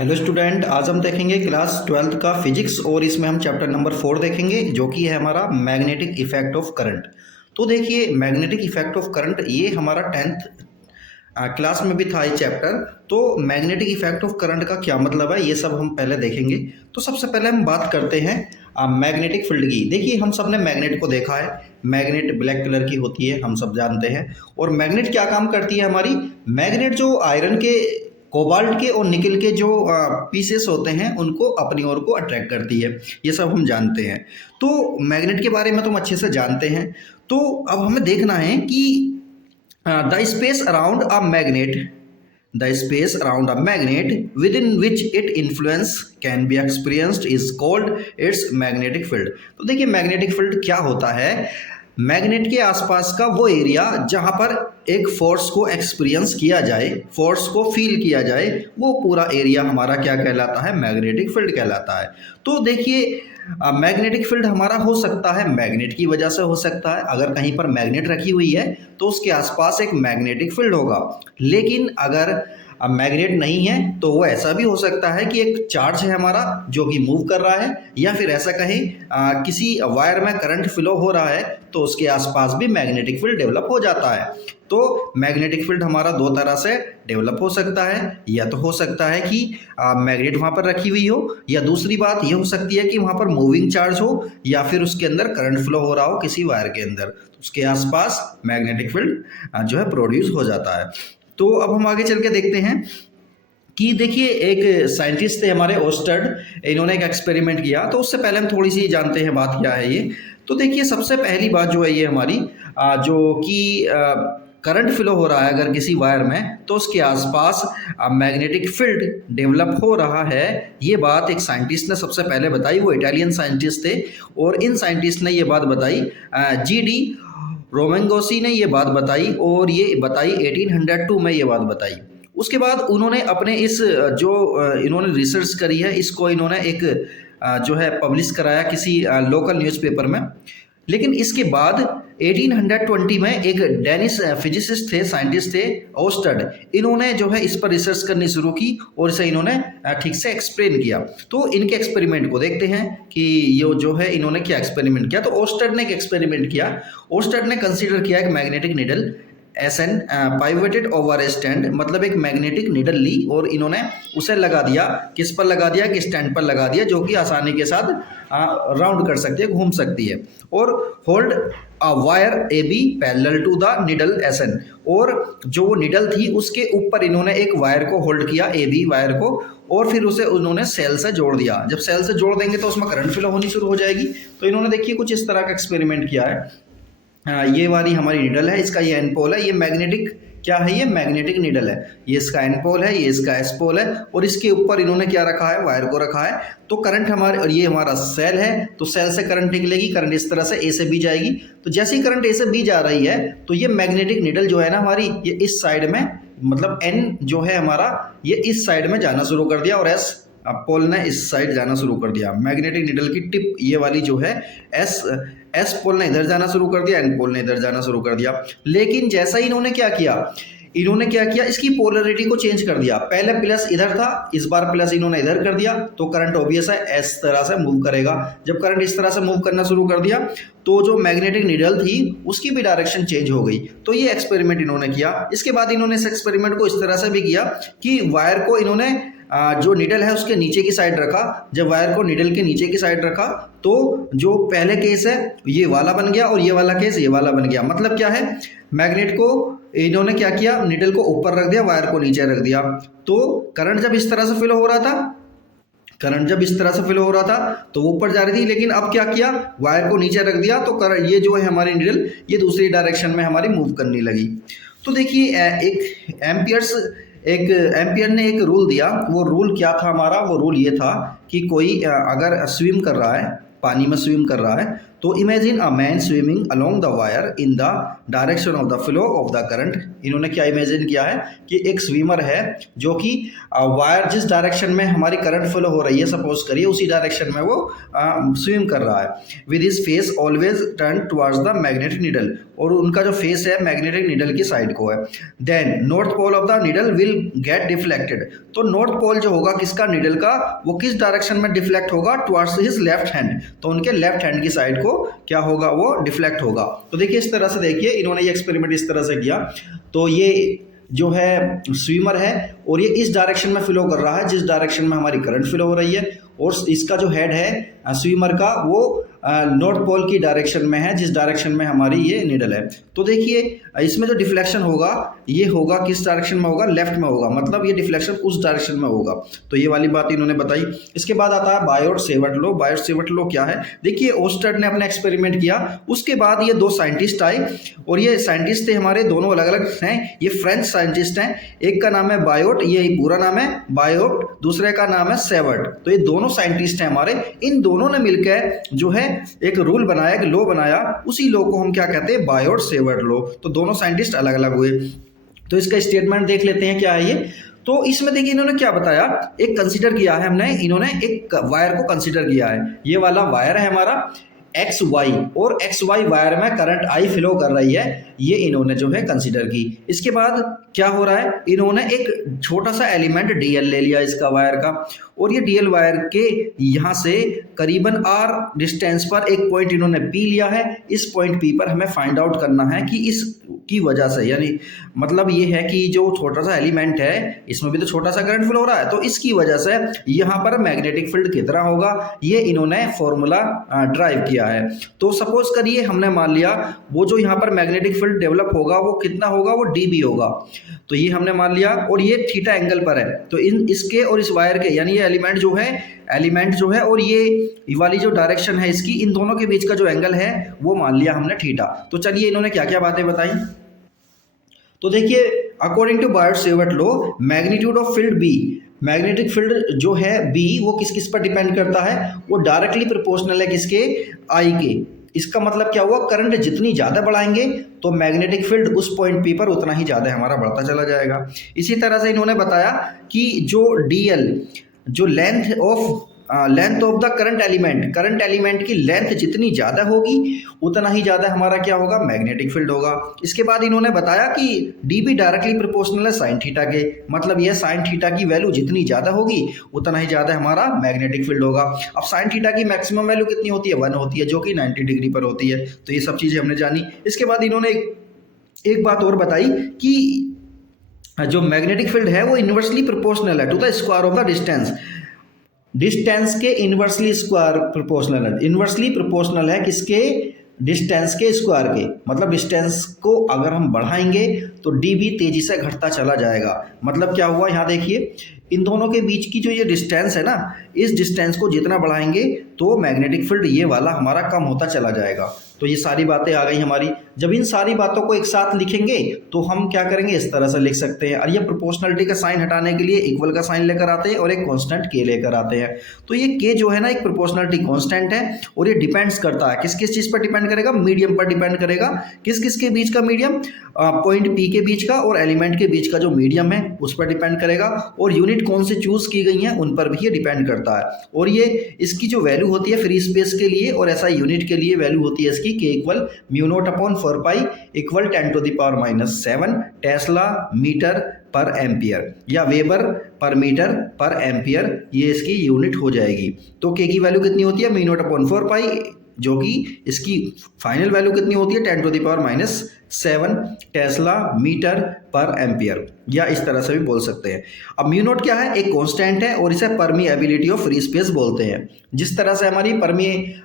Hello student, आज हम देखेंगे क्लास 12th का फिजिक्स और इसमें हम चैप्टर नंबर 4 देखेंगे जो कि है हमारा मैग्नेटिक इफेक्ट ऑफ करंट। तो देखिए, मैग्नेटिक इफेक्ट ऑफ करंट ये हमारा 10th क्लास में भी था ये चैप्टर। तो मैग्नेटिक इफेक्ट ऑफ करंट का क्या मतलब है ये सब हम पहले देखेंगे। तो सबसे पहले हम बात करते हैं मैग्नेटिक फील्ड की। देखिए, हम सब ने मैग्नेट को देखा है। मैग्नेट ब्लैक कलर की होती है, हम सब जानते हैं। और मैग्नेट क्या काम करती है हमारी? मैग्नेट जो आयरन के, कोबाल्ट के और निकल के जो पीसेस होते हैं उनको अपनी ओर को अट्रैक्ट करती है। ये सब हम जानते हैं। तो मैग्नेट के बारे में तो हम अच्छे से जानते हैं। तो अब हमें देखना है कि the space around a magnet, the space around a magnet with in which it influence can be experienced is called its magnetic field. तो देखिए, मैग्नेटिक फील्ड क्या होता है? मैग्नेट के आसपास का वो एरिया जहां पर एक फोर्स को एक्सपीरियंस किया जाए, फोर्स को फील किया जाए, वो पूरा एरिया हमारा क्या कहलाता है? मैग्नेटिक फील्ड कहलाता है। तो देखिए, मैग्नेटिक फील्ड हमारा हो सकता है मैग्नेट की वजह से हो सकता है। अगर कहीं पर मैग्नेट रखी हुई है तो उसके आसपास एक मैग्नेटिक फील्ड होगा। लेकिन अगर मैग्नेट नहीं है तो वो ऐसा भी हो सकता है कि एक चार्ज है हमारा जो कि मूव कर रहा है, या फिर ऐसा कहें किसी वायर में करंट फ्लो हो रहा है तो उसके आसपास भी मैग्नेटिक फील्ड डेवलप हो जाता है। तो मैग्नेटिक फील्ड हमारा दो तरह से डेवलप हो सकता है। या तो हो सकता है कि मैग्नेट वहाँ पर रखी हुई हो, या दूसरी बात ये हो सकती है कि वहाँ पर मूविंग चार्ज हो, या फिर उसके अंदर करंट फ्लो हो रहा हो किसी वायर के अंदर, तो उसके आसपास मैग्नेटिक फील्ड जो है प्रोड्यूस हो जाता है। तो अब हम आगे चल के देखते हैं कि देखिए, एक साइंटिस्ट थे हमारे ओस्टर्ड, इन्होंने एक एक्सपेरिमेंट किया। तो उससे पहले हम थोड़ी सी जानते हैं बात क्या है ये। तो देखिए, सबसे पहली बात जो है ये हमारी जो कि करंट फ्लो हो रहा है अगर किसी वायर में, तो उसके आसपास मैग्नेटिक फील्ड डेवलप हो रहा है। ये बात एक साइंटिस्ट ने सबसे पहले बताई। वो इटालियन साइंटिस्ट थे और इन साइंटिस्ट ने ये बात बताई, जी.डी. रोमेंगोसी ने ये बात बताई, और ये बताई 1802 में ये बात बताई। उसके बाद उन्होंने अपने इस जो इन्होंने रिसर्च करी है, इसको इन्होंने एक जो है पब्लिश कराया किसी लोकल न्यूज़पेपर में। लेकिन इसके बाद 1820 में एक डेनिश फिजिसिस्ट थे, साइंटिस्ट थे, ओस्टर्ड। इन्होंने जो है इस पर रिसर्च करनी शुरू की और इसे इन्होंने ठीक से एक्सप्लेन किया। तो इनके एक्सपेरिमेंट को देखते हैं कि ये जो है इन्होंने क्या एक्सपेरिमेंट किया। तो ओस्टर्ड ने एक एक्सपेरिमेंट किया। ओस्टर्ड ने कंसीडर किया एक मैग्नेटिक निडल एसन पाइवटेड ओवर ए स्टैंड, मतलब एक मैग्नेटिक निडल ली और इन्होंने उसे लगा दिया। किस पर लगा दिया? कि स्टैंड पर लगा दिया, जो कि आसानी के साथ राउंड कर सकती है, घूम सकती है। और hold a wire A B parallel to the needle SN, और जो वो निडल थी उसके ऊपर इन्होंने एक वायर को होल्ड किया, ए बी वायर को, और फिर उसे उन्होंने सेल से जोड़ दिया। जब सेल से जोड़ देंगे तो उसमें करंट फ्लो होनी शुरू हो जाएगी। तो इन्होंने देखिए कुछ इस तरह का एक्सपेरिमेंट किया है। ये वाली हमारी निडल है, इसका ये एन पोल है। ये मैग्नेटिक क्या है? ये मैग्नेटिक निडल है। ये इसका एन पोल है, ये इसका एस पोल है, और इसके ऊपर इन्होंने क्या रखा है? वायर को रखा है। तो करंट हमारे, और ये हमारा सेल है, तो सेल से करंट निकलेगी। करंट इस तरह से ए से बी जाएगी। तो जैसे ही करंट ए से बी जा रही है तो ये मैग्नेटिक निडल जो है ना हमारी, ये इस साइड में, मतलब एन जो है हमारा, ये इस साइड में जाना शुरू कर दिया, और एस पोल ने इस साइड जाना शुरू कर दिया। मैग्नेटिक निडल की टिप ये वाली जो है, एस पोल ने इधर जाना शुरू कर दिया, एन पोल ने इधर जाना शुरू कर दिया। लेकिन जैसा ही इन्होंने क्या किया, इसकी पोलरिटी को चेंज कर दिया। पहले प्लस इधर था, इस बार प्लस इन्होंने इधर कर दिया। तो करंट ऑब्वियस है इस तरह से मूव करेगा। जब करंट इस तरह से मूव करना शुरू कर दिया तो जो मैग्नेटिक निडल थी उसकी भी डायरेक्शन चेंज हो गई। तो ये एक्सपेरिमेंट इन्होंने किया। इसके बाद इन्होंने इस एक्सपेरिमेंट को इस तरह से भी किया कि वायर को इन्होंने जो निडल है उसके नीचे की साइड रखा। जब वायर को निडल के नीचे की साइड रखा तो जो पहले केस है ये वाला बन गया, और ये वाला केस ये वाला बन गया। मतलब क्या है? मैग्नेट को इन्होंने क्या किया? निडल को ऊपर रख दिया, वायर को नीचे रख दिया। तो करंट जब इस तरह से फ्लो हो रहा था, तो वो ऊपर जा रही थी। लेकिन अब क्या किया? वायर को नीचे रख दिया, तो करंट ये जो है हमारी निडल, ये दूसरी डायरेक्शन में हमारी मूव करने लगी। तो देखिए, एक एम्पियर ने एक रूल दिया। वो रूल क्या था हमारा? वो रूल ये था कि कोई अगर स्विम कर रहा है, पानी में स्विम कर रहा है, तो imagine a man swimming along the wire in the direction of the flow of the current. इन्होंने क्या इमेजिन किया है कि एक स्विमर है जो कि वायर जिस डायरेक्शन में हमारी करंट फ्लो हो रही है, सपोज करिए उसी डायरेक्शन में वो स्विम कर रहा है, with his face always turn towards the magnetic needle, और उनका जो फेस है मैग्नेटिक नीडल की साइड को है। Then north pole of the needle will get deflected, तो नॉर्थ पोल जो होगा किसका, नीडल का, वो किस डायरेक्शन में डिफ्लेक्ट होगा, टुवर्ड्स हिज लेफ्ट हैंड, तो उनके लेफ्ट हैंड की साइड को क्या होगा, वो डिफ्लेक्ट होगा। तो देखिए इस तरह से, देखिए इन्होंने ये एक्सपेरिमेंट इस तरह से किया। तो ये जो है स्विमर है और ये इस डायरेक्शन में फ्लो कर रहा है जिस डायरेक्शन में हमारी करंट फ्लो हो रही है, और इसका जो हेड है स्विमर का वो नॉर्थ पोल की डायरेक्शन में है जिस डायरेक्शन में हमारी ये नीडल है। तो देखिए इसमें जो डिफ्लेक्शन होगा ये होगा किस डायरेक्शन में होगा, लेफ्ट में होगा, मतलब ये डिफ्लेक्शन उस डायरेक्शन में होगा। तो ये वाली बात इन्होंने बताई। इसके बाद आता है बायोट-सेवर्ट लॉ। बायोट-सेवर्ट लॉ क्या है, देखिए ओस्टर्ड ने अपना एक्सपेरिमेंट किया, उसके बाद ये दो साइंटिस्ट आए, और ये साइंटिस्ट थे हमारे दोनों अलग अलग हैं, ये फ्रेंच साइंटिस्ट हैं, एक का नाम है बायोट, ये पूरा नाम है बायोट, दूसरे का नाम है सेवर्ट। तो ये दोनों साइंटिस्ट हैं हमारे, इन दोनों ने मिलकर जो है एक रूल बनाया, एक लॉ बनाया, उसी लॉ को हम क्या कहते हैं, बायोट-सेवर्ट लॉ। तो दोनों साइंटिस्ट अलग अलग हुए। तो इसका स्टेटमेंट देख लेते हैं क्या है ये। तो इसमें देखिए इन्होंने क्या बताया, एक कंसीडर किया है हमने, इन्होंने एक वायर को कंसीडर किया है, ये वाला वायर है हमारा एक्स वाई, और एक्स वाई वायर में करंट आई फ्लो कर रही है, ये इन्होंने जो है कंसीडर की। इसके बाद क्या हो रहा है, इन्होंने एक छोटा सा एलिमेंट डीएल ले लिया इसका वायर का, और ये डीएल वायर के यहाँ से करीबन आर डिस्टेंस पर एक पॉइंट इन्होंने पी लिया है। इस पॉइंट पी पर हमें फाइंड आउट करना है कि इसकी वजह से, यानी मतलब ये है कि जो छोटा सा एलिमेंट है इसमें भी तो छोटा सा करंट फ्लो हो रहा है, तो इसकी वजह से यहाँ पर मैग्नेटिक फील्ड कितना होगा, ये इन्होंने फॉर्मूला ड्राइव किया है। तो सपोज करिए हमने मान लिया वो जो यहाँ पर मैग्नेटिक फील्ड डेवलप होगा वो कितना होगा, वो डीबी होगा, तो ये हमने मान लिया, और ये थीटा एंगल पर है। तो इसके और इस वायर के, यानी ये एलिमेंट जो है और ये वाली जो डायरेक्शन है इसकी, इन दोनों के बीच का जो एंगल है वो मान लिया हमने थीटा। तो चलिए इन्होंने क्या क्या बातें बताई। तो देखिए according to Biot Savart law, magnitude of field B, magnetic field जो है बी वो किस किस पर डिपेंड करता है, वो डायरेक्टली प्रोपोर्शनल है किसके, आई के। इसका मतलब क्या हुआ, करंट जितनी ज़्यादा बढ़ाएंगे तो मैग्नेटिक फील्ड उस पॉइंट पी पर उतना ही ज़्यादा हमारा बढ़ता चला जाएगा। इसी तरह से इन्होंने बताया कि जो डीएल, जो length of the current element की लेंथ जितनी ज़्यादा होगी उतना ही ज़्यादा हमारा क्या होगा, मैग्नेटिक फील्ड होगा। इसके बाद इन्होंने बताया कि डीबी डायरेक्टली प्रोपोर्शनल है साइन थीटा के, मतलब यह साइन थीटा की वैल्यू जितनी ज़्यादा होगी उतना ही ज़्यादा हमारा मैग्नेटिक फील्ड होगा। अब साइन थीटा की मैक्सिमम वैल्यू कितनी होती है, 1 होती है, जो कि 90 डिग्री पर होती है। तो ये सब चीज़ें हमने जानी। इसके बाद इन्होंने एक बात और बताई कि जो मैग्नेटिक फील्ड है वो इन्वर्सली प्रोपोर्शनल है to the square of the distance के इन्वर्सली स्क्वायर प्रोपोर्शनल है। इन्वर्सली प्रोपोर्शनल है किसके, डिस्टेंस के स्क्वायर के, मतलब डिस्टेंस को अगर हम बढ़ाएंगे तो डी भी तेजी से घटता चला जाएगा। मतलब क्या हुआ, यहाँ देखिए इन दोनों के बीच की जो ये डिस्टेंस है ना, इस डिस्टेंस को जितना बढ़ाएंगे तो मैग्नेटिक फील्ड ये वाला हमारा कम होता चला जाएगा। तो ये सारी बातें आ गई हमारी। जब इन सारी बातों को एक साथ लिखेंगे तो हम क्या करेंगे, इस तरह से लिख सकते हैं। और ये प्रोपोर्शनलिटी का साइन हटाने के लिए इक्वल का साइन लेकर आते हैं और एक कांस्टेंट के लेकर आते हैं। तो ये के जो है ना एक प्रोपोर्शनलिटी कांस्टेंट है, और ये डिपेंड्स करता है किस किस चीज़ पर डिपेंड करेगा, मीडियम पर डिपेंड करेगा। किस किस के बीच का मीडियम, पॉइंट पी के बीच का और एलिमेंट के बीच का जो मीडियम है उस पर डिपेंड करेगा, और यूनिट कौन से चूज़ की गई हैं उन पर भी ये डिपेंड करता है। और ये इसकी जो वैल्यू होती है फ्री स्पेस के लिए और ऐसा यूनिट के लिए वैल्यू होती है इसकी K equal mu naught upon 4 pi equal 10⁻⁻⁷ tesla metre पर एम्पियर या वेबर पर मीटर पर एम्पियर, ये इसकी यूनिट हो जाएगी। तो के की वैल्यू कितनी होती है, म्यू नॉट अपॉन 4 पाई, जो कि इसकी फाइनल वैल्यू कितनी होती है 10⁻⁷ टेस्ला मीटर पर एम्पियर, या इस तरह से भी बोल सकते हैं। अब म्यू नॉट क्या है, एक कांस्टेंट है और इसे परमिएबिलिटी ऑफ फ्री स्पेस बोलते हैं। जिस तरह से हमारी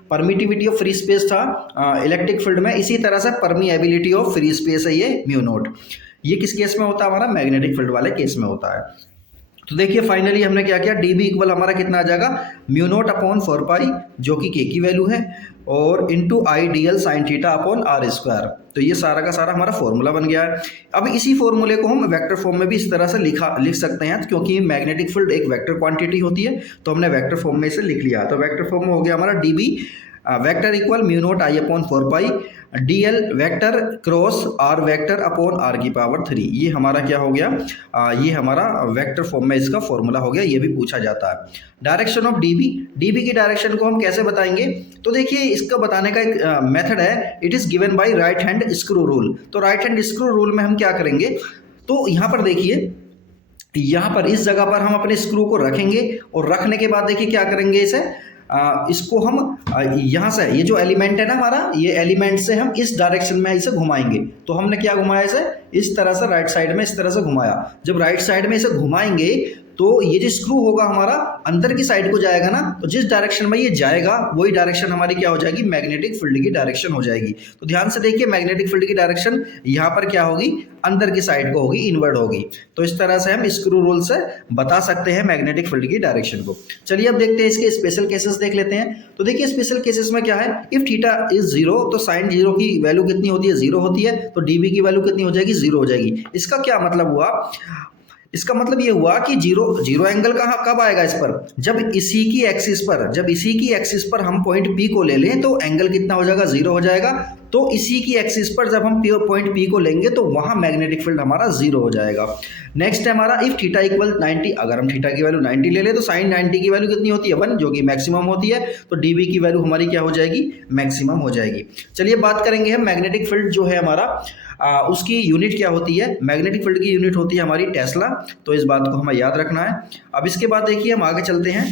परमिटिविटी ऑफ फ्री स्पेस था इलेक्ट्रिक फील्ड में, इसी तरह से परमिएबिलिटी ऑफ फ्री स्पेस है ये म्यू नॉट। ये किस केस में होता है, हमारा मैग्नेटिक फील्ड वाले केस में होता है। तो देखिए फाइनली हमने क्या किया, डी बी इक्वल हमारा कितना आ जाएगा, म्यू नॉट अपॉन 4 पाई जो कि के की वैल्यू है, और into I D L sine theta upon R square. तो ये सारा का सारा हमारा फॉर्मूला बन गया है। अब इसी फॉर्मूले को हम वेक्टर फॉर्म में भी इस तरह से लिख सकते हैं, क्योंकि मैग्नेटिक फील्ड एक वेक्टर क्वांटिटी होती है, तो हमने वेक्टर फॉर्म में इसे लिख लिया। तो वेक्टर फॉर्म में हो गया हमारा D B vector equal mu naught I upon 4 pi dl vector cross r vector upon r की पावर 3। ये हमारा क्या हो गया, ये हमारा वेक्टर फॉर्म में इसका फॉर्मूला हो गया, ये भी पूछा जाता है। डायरेक्शन ऑफ db की डायरेक्शन को हम कैसे बताएंगे, तो देखिए इसका बताने का एक मेथड है, it is given by right hand screw rule. तो राइट हैंड स्क्रू रूल में हम क्या करेंगे, तो यहाँ पर देखिए, यहाँ पर इस जगह पर हम अपने स्क्रू को रखेंगे और रखने के बाद देखिए क्या करेंगे, इसे इसको हम यहाँ से, ये जो एलिमेंट है ना हमारा, ये एलिमेंट से हम इस डायरेक्शन में इसे घुमाएंगे। तो हमने क्या घुमाया, इसे इस तरह से राइट साइड में इस तरह से घुमाया। जब राइट साइड में इसे घुमाएंगे तो ये जो स्क्रू होगा हमारा अंदर की साइड को जाएगा ना, तो जिस डायरेक्शन में ये जाएगा वही डायरेक्शन हमारी क्या हो जाएगी, मैग्नेटिक फील्ड की डायरेक्शन हो जाएगी। तो ध्यान से देखिए, मैग्नेटिक फील्ड की डायरेक्शन यहाँ पर क्या होगी, अंदर की साइड को होगी, इनवर्ड होगी। तो इस तरह से हम स्क्रू रूल से बता सकते हैं मैग्नेटिक फील्ड की डायरेक्शन को। चलिए अब देखते हैं इसके स्पेशल केसेस देख लेते हैं। तो देखिए स्पेशल केसेस में क्या है, इफ थीटा इज 0 तो साइन 0 की वैल्यू कितनी होती है, 0 होती है। तो dB की वैल्यू कितनी हो जाएगी, 0 हो जाएगी। इसका क्या मतलब हुआ, इसका मतलब ये हुआ कि जीरो एंगल कहाँ कब आएगा इस पर, जब इसी की एक्सिस पर हम पॉइंट P को ले लें तो एंगल कितना हो जाएगा, 0 हो जाएगा। तो इसी की एक्सिस पर जब हम पॉइंट P को लेंगे तो वहां मैग्नेटिक फील्ड हमारा 0 हो जाएगा। नेक्स्ट है हमारा इफ थीटा इक्वल 90, अगर हम थीटा की वैल्यू 90 ले ले तो साइन 90 की वैल्यू कितनी होती है, 1, जो कि मैक्सिमम होती है। तो dB की वैल्यू हमारी क्या हो जाएगी, मैक्सिमम हो जाएगी। चलिए बात करेंगे हम मैग्नेटिक फील्ड जो है हमारा, उसकी यूनिट क्या होती है, मैग्नेटिक फील्ड की यूनिट होती है हमारी टेस्ला। तो इस बात को हमें याद रखना है। अब इसके बाद देखिए हम आगे चलते हैं,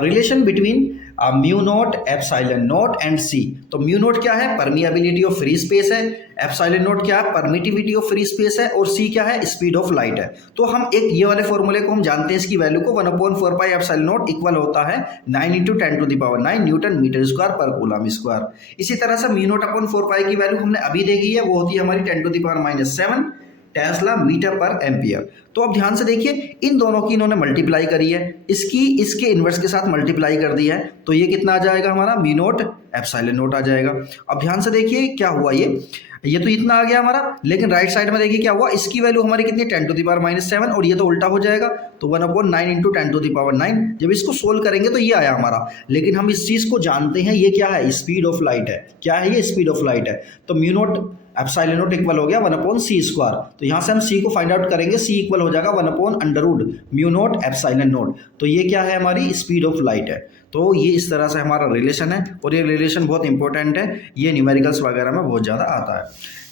relation between mu naught epsilon naught and C. तो म्यू नॉट क्या है, परमिएबिलिटी ऑफ फ्री स्पेस है, एप्सिलॉन नॉट क्या है, परमिटिविटी ऑफ फ्री स्पेस है, और सी क्या है, स्पीड ऑफ लाइट है। तो हम एक ये वाले फॉर्मूले को हम जानते हैं, इसकी वैल्यू को 1/4 पाई एप्सिलॉन नॉट इक्वल होता है 9 × 10⁹ न्यूटन मीटर स्क्वायर पर कूलम स्क्वायर। इसी तरह से म्यू नॉट अपॉन 4 पाई की वैल्यू हमने अभी देखी है, वो होती है हमारी 10⁻⁻7 टेस्ला मीटर पर एम्पियर। तो अब ध्यान से देखिए, इन दोनों की इन्होंने मल्टीप्लाई करी है, इसके इन्वर्स के साथ मल्टीप्लाई कर दिया है, तो ये कितना आ जाएगा हमारा, म्यू नॉट एप्सिलॉन नॉट आ जाएगा। अब ध्यान से देखिए क्या हुआ, ये तो इतना आ गया हमारा, लेकिन राइट साइड में देखिए क्या हुआ, इसकी वैल्यू हमारी कितनी है, 10⁻⁻7, और ये तो उल्टा हो जाएगा। तो 1/9 × 10⁹ जब इसको सोल्व करेंगे तो ये आया हमारा। लेकिन हम इस चीज़ को जानते हैं, ये क्या है, स्पीड ऑफ लाइट है। क्या है ये, स्पीड ऑफ लाइट है। तो mu naught epsilon not equal हो गया 1/c²। तो यहाँ से हम c को फाइंड आउट करेंगे, c इक्वल हो जाएगा 1/√, म्यू नॉट एप्सिलॉन नॉट। तो ये क्या है, हमारी स्पीड ऑफ लाइट है। तो ये इस तरह से हमारा रिलेशन है, और ये रिलेशन बहुत इंपॉर्टेंट है, ये न्यूमेरिकल्स वगैरह में बहुत ज़्यादा आता है।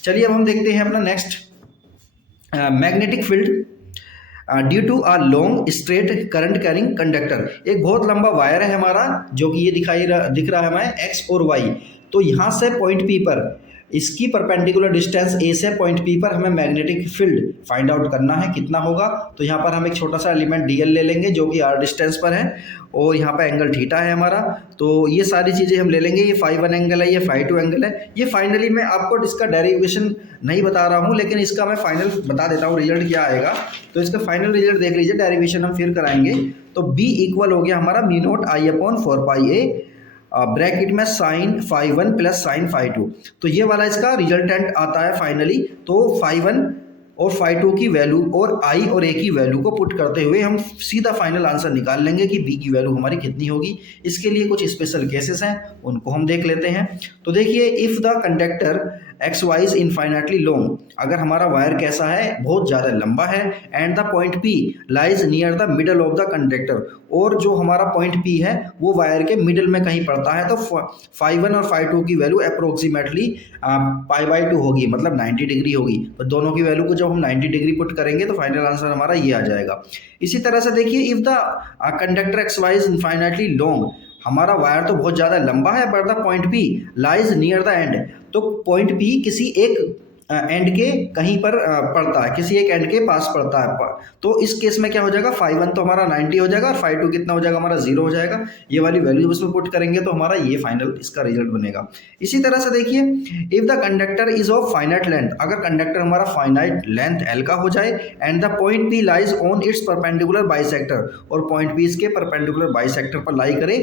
चलिए अब हम देखते हैं अपना next, magnetic field due to a long straight current carrying conductor. एक बहुत लंबा वायर है हमारा, जो कि ये दिख रहा है हमें x और y। तो यहाँ से पॉइंट P पर, इसकी परपेंडिकुलर डिस्टेंस A से पॉइंट P पर हमें मैग्नेटिक फील्ड फाइंड आउट करना है, कितना होगा। तो यहाँ पर हम एक छोटा सा एलिमेंट dl ले लेंगे, जो कि r डिस्टेंस पर है, और यहाँ पर एंगल थीटा है हमारा। तो ये सारी चीज़ें हम ले लेंगे, ये φ1 एंगल है, ये φ2 एंगल है। ये फाइनली मैं आपको इसका डेरिवेशन नहीं बता रहा हूँ, लेकिन इसका मैं फाइनल बता देता हूँ रिजल्ट क्या आएगा। तो इसका फाइनल रिजल्ट देख लीजिए, डेरिवेशन हम फिर कराएंगे। तो b इक्वल हो गया हमारा mu naught I/4 pi a bracket में साइन φ1 प्लस साइन φ2। तो ये वाला इसका रिजल्टेंट आता है फाइनली। तो φ1 और φ2 की वैल्यू और i और a की वैल्यू को पुट करते हुए हम सीधा फाइनल आंसर निकाल लेंगे कि b की वैल्यू हमारी कितनी होगी। इसके लिए कुछ स्पेशल केसेस हैं, उनको हम देख लेते हैं। तो देखिए, if the conductor X Y is infinitely long, अगर हमारा वायर कैसा है, बहुत ज़्यादा लंबा है, and the point P lies near the middle of the conductor, और जो हमारा पॉइंट P है वो वायर के मिडल में कहीं पड़ता है, तो φ1 और φ2 की वैल्यू अप्रोक्सीमेटली π/2 होगी, मतलब 90 डिग्री होगी। तो दोनों की वैल्यू को जब हम 90 डिग्री पुट करेंगे तो फाइनल आंसर हमारा ये आ जाएगा। इसी तरह से देखिए, if the conductor X Y is infinitely long, हमारा वायर तो बहुत ज़्यादा लंबा है, but the point P lies near the end, तो पॉइंट P किसी एक एंड के कहीं पर पड़ता है, किसी एक एंड के पास पड़ता है। तो इस केस में क्या हो जाएगा, φ1 तो हमारा 90 हो जाएगा, और φ2 कितना हो जाएगा हमारा 0 हो जाएगा। ये वाली वैल्यू जब इसमें पुट करेंगे तो हमारा ये फाइनल इसका रिजल्ट बनेगा। इसी तरह से देखिए, if the conductor is of finite length, अगर कंडक्टर हमारा फाइनाइट लेंथ l का हो जाए, and the point P lies on it's perpendicular bisector, और पॉइंट P इसके परपेंडिकुलर बाइसेक्टर पर लाई करे,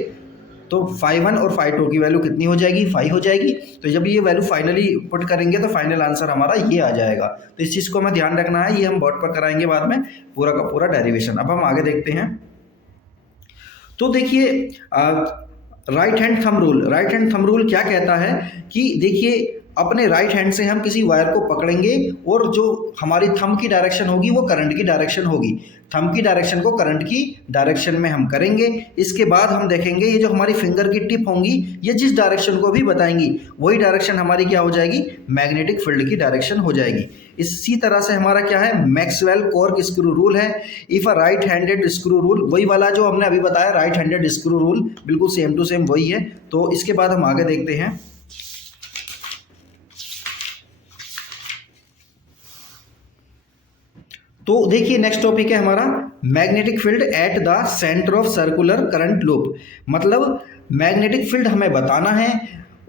तो φ1 और φ2 की वैल्यू कितनी हो जाएगी, 5 हो जाएगी। तो जब ये वैल्यू फाइनली पुट करेंगे तो फाइनल आंसर हमारा ये आ जाएगा। तो इस चीज़ को हमें ध्यान रखना है, ये हम बोर्ड पर कराएंगे बाद में पूरा का पूरा डेरिवेशन। अब हम आगे देखते हैं। तो देखिए, right hand thumb rule, right hand thumb rule क्या कहता है कि देखिए अपने राइट हैंड से हम किसी वायर को पकड़ेंगे और जो हमारी थंब की डायरेक्शन होगी वो करंट की डायरेक्शन होगी, थंब की डायरेक्शन को करंट की डायरेक्शन में हम करेंगे। इसके बाद हम देखेंगे ये जो हमारी फिंगर की टिप होंगी ये जिस डायरेक्शन को भी बताएंगी वही डायरेक्शन हमारी क्या हो जाएगी, मैग्नेटिक फील्ड की डायरेक्शन हो जाएगी। इसी तरह से हमारा क्या है, मैक्सवेल कॉर्क स्क्रू रूल है। If a right handed screw rule, वही वाला जो हमने अभी बताया राइट हैंडेड स्क्रू रूल, बिल्कुल सेम टू सेम वही है। तो इसके बाद हम आगे देखते हैं। तो देखिए नेक्स्ट टॉपिक है हमारा magnetic field at the centre of circular current loop. मतलब मैग्नेटिक फील्ड हमें बताना है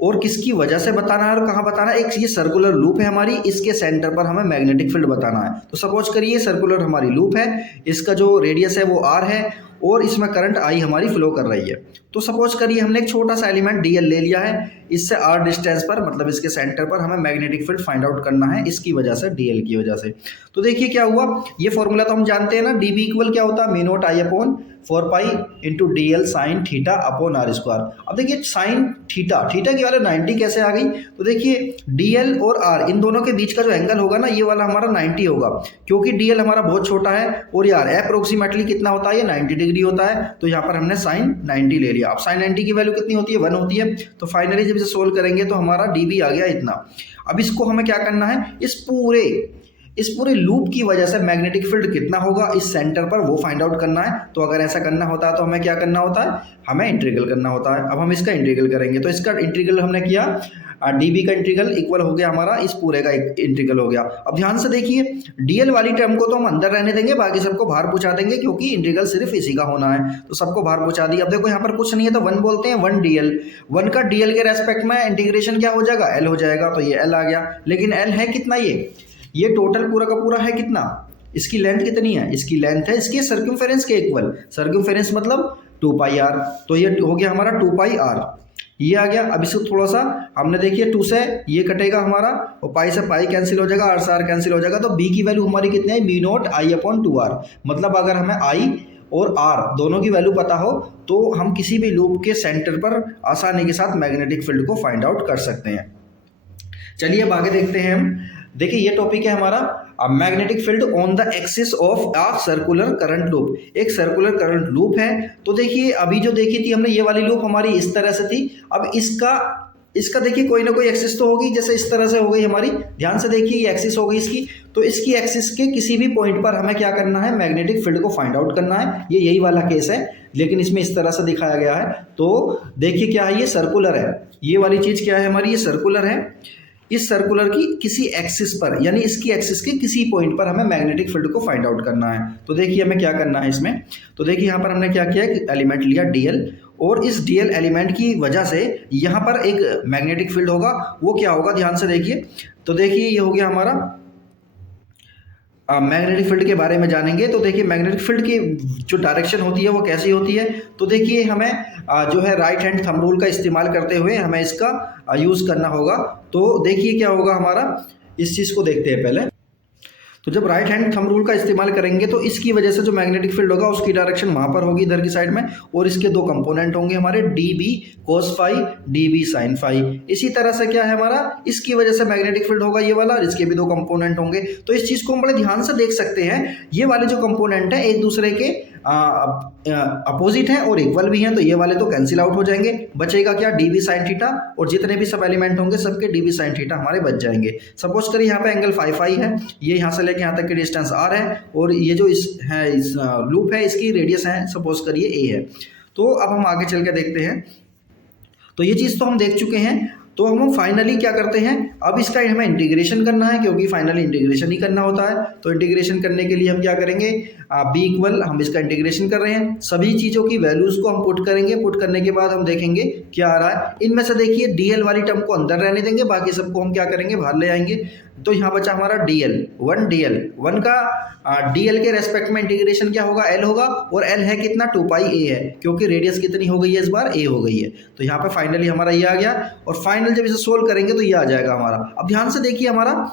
और किसकी वजह से बताना है और कहाँ बताना है। एक ये सर्कुलर लूप है हमारी, इसके सेंटर पर हमें मैग्नेटिक फील्ड बताना है। तो सपोज करिए सर्कुलर हमारी लूप है, इसका जो रेडियस है वो आर है और इसमें करंट आई हमारी फ्लो कर रही है। तो सपोज करिए हमने एक छोटा सा एलिमेंट डीएल ले लिया है, इससे आर डिस्टेंस पर मतलब इसके सेंटर पर हमें मैग्नेटिक फील्ड फाइंड आउट करना है इसकी वजह से, डीएल की वजह से। तो देखिए क्या हुआ, ये फॉर्मूला तो हम जानते हैं ना, डीबी इक्वल क्या होता है, mu naught I upon 4 pi into D L sine theta upon R square. अब देखिए साइन थीटा, थीटा की वैल्यू 90 कैसे आ गई, तो देखिए डी एल और आर इन दोनों के बीच का जो एंगल होगा ना ये वाला हमारा 90 होगा, क्योंकि डी एल हमारा बहुत छोटा है और यार अप्रोक्सीमेटली कितना होता है, ये 90 डिग्री होता है। तो यहाँ पर हमने साइन 90 ले लिया। अब साइन 90 की वैल्यू कितनी होती है, 1 होती है। तो फाइनली जब इसे सोल्व करेंगे तो हमारा डी बी आ गया इतना। अब इसको हमें क्या करना है, इस पूरे लूप की वजह से मैग्नेटिक फील्ड कितना होगा इस सेंटर पर वो फाइंड आउट करना है। तो अगर ऐसा करना होता है तो हमें क्या करना होता है, हमें इंटीग्रल करना होता है। अब हम इसका इंटीग्रल करेंगे। तो इसका इंटीग्रल हमने किया, डीबी का इंटीग्रल इक्वल हो गया हमारा इस पूरे का इंटीग्रल हो गया। अब ध्यान से देखिए डीएल वाली टर्म को तो हम अंदर रहने देंगे, बाकी सबको बाहर पूछा देंगे क्योंकि इंटीग्रल सिर्फ इसी का होना है। तो सबको बाहर पूछा दिया। अब देखो यहाँ पर कुछ नहीं है तो 1 बोलते हैं, 1 डीएल, 1 का डीएल के रेस्पेक्ट में इंटीग्रेशन क्या हो जाएगा, एल हो जाएगा। तो ये एल आ गया, लेकिन एल है कितना, ये टोटल पूरा का पूरा है कितना, इसकी लेंथ कितनी है, इसकी लेंथ है इसके सर्कमफेरेंस के इक्वल। सर्कमफेरेंस मतलब 2 पाई आर। तो ये हो गया हमारा 2 पाई आर, ये आ गया। अब इसको थोड़ा सा हमने देखिए 2 से ये कटेगा हमारा और पाई से पाई कैंसिल हो जाएगा, आर से आर कैंसिल हो जाएगा। तो बी की वैल्यू हमारी कितनी है, mu naught I upon 2 R. मतलब अगर हमें आई और आर दोनों की वैल्यू पता हो तो हम किसी भी लूप के सेंटर पर आसानी के साथ मैग्नेटिक फील्ड को फाइंड आउट कर सकते हैं। चलिए अब आगे देखते हैं हम। देखिए ये टॉपिक है हमारा magnetic field on the axis of a circular current loop. एक सर्कुलर करंट लूप है। तो देखिए अभी जो देखी थी हमने ये वाली लूप हमारी इस तरह से थी। अब इसका देखिए कोई ना कोई एक्सिस तो होगी, जैसे इस तरह से हो गई हमारी। ध्यान से देखिए ये एक्सिस हो गई इसकी। तो इसकी एक्सिस के किसी भी पॉइंट पर हमें क्या करना है, मैग्नेटिक फील्ड को फाइंड आउट करना है। ये यही वाला केस है, लेकिन इसमें इस तरह से दिखाया गया है। तो देखिए क्या है, ये सर्कुलर है। ये वाली चीज़ क्या है हमारी, ये सर्कुलर है। इस सर्कुलर की किसी एक्सिस पर यानी इसकी एक्सिस के किसी पॉइंट पर हमें मैग्नेटिक फील्ड को फाइंड आउट करना है। तो देखिए हमें क्या करना है इसमें। तो देखिए यहाँ पर हमने क्या किया, एलिमेंट लिया डीएल और इस डीएल एलिमेंट की वजह से यहाँ पर एक मैग्नेटिक फील्ड होगा। वो क्या होगा, ध्यान से देखिए। तो देखिए ये हो गया हमारा मैग्नेटिक फील्ड के बारे में जानेंगे। तो देखिए मैग्नेटिक फील्ड की जो डायरेक्शन होती है वो कैसी होती है। तो देखिए हमें जो है राइट हैंड थंब रूल का इस्तेमाल करते हुए हमें इसका यूज़ करना होगा। तो देखिए क्या होगा हमारा, इस चीज़ को देखते हैं पहले। तो जब राइट हैंड थंब रूल का इस्तेमाल करेंगे तो इसकी वजह से जो मैग्नेटिक फील्ड होगा उसकी डायरेक्शन वहाँ पर होगी इधर की साइड में, और इसके दो कंपोनेंट होंगे हमारे D B cos phi, D B sine phi. इसी तरह से क्या है हमारा, इसकी वजह से मैग्नेटिक फील्ड होगा ये वाला, और इसके भी दो कंपोनेंट होंगे। तो इस चीज़ को हम बड़े ध्यान से देख सकते हैं। ये वाले जो कंपोनेंट है एक दूसरे के अपोजिट है और इक्वल भी हैं, तो ये वाले तो कैंसिल आउट हो जाएंगे। बचेगा क्या, डी बी साइन थीटा, और जितने भी सब एलिमेंट होंगे सबके डी बी साइन थीटा हमारे बच जाएंगे। सपोज करिए यहाँ पे एंगल फाई है, ये यहाँ से लेके यहाँ तक की डिस्टेंस आर है, और ये जो इस लूप है इसकी रेडियस है सपोज करिए ए है। तो अब हम आगे चल के देखते हैं। तो ये चीज़ तो हम देख चुके हैं। तो हम फाइनली क्या करते हैं, अब इसका हमें इंटीग्रेशन करना है, क्योंकि फाइनली इंटीग्रेशन ही करना होता है। तो इंटीग्रेशन करने के लिए हम क्या करेंगे, बी इक्वल, हम इसका इंटीग्रेशन कर रहे हैं, सभी चीज़ों की वैल्यूज़ को हम पुट करेंगे। पुट करने के बाद हम देखेंगे क्या आ रहा है। इनमें से देखिए डीएल वाली टर्म को अंदर रहने देंगे, बाकी सबको हम क्या करेंगे, बाहर ले आएंगे। तो यहाँ बचा हमारा डीएल वन का डीएल के रेस्पेक्ट में इंटीग्रेशन क्या होगा, एल होगा, और एल है कितना, 2 पाई ए है, क्योंकि रेडियस कितनी हो गई है इस बार, ए हो गई है। तो यहाँ पे फाइनली हमारा ये आ गया, और फाइनल जब इसे सोल्व करेंगे तो ये आ जाएगा हमारा। अब ध्यान से देखिए हमारा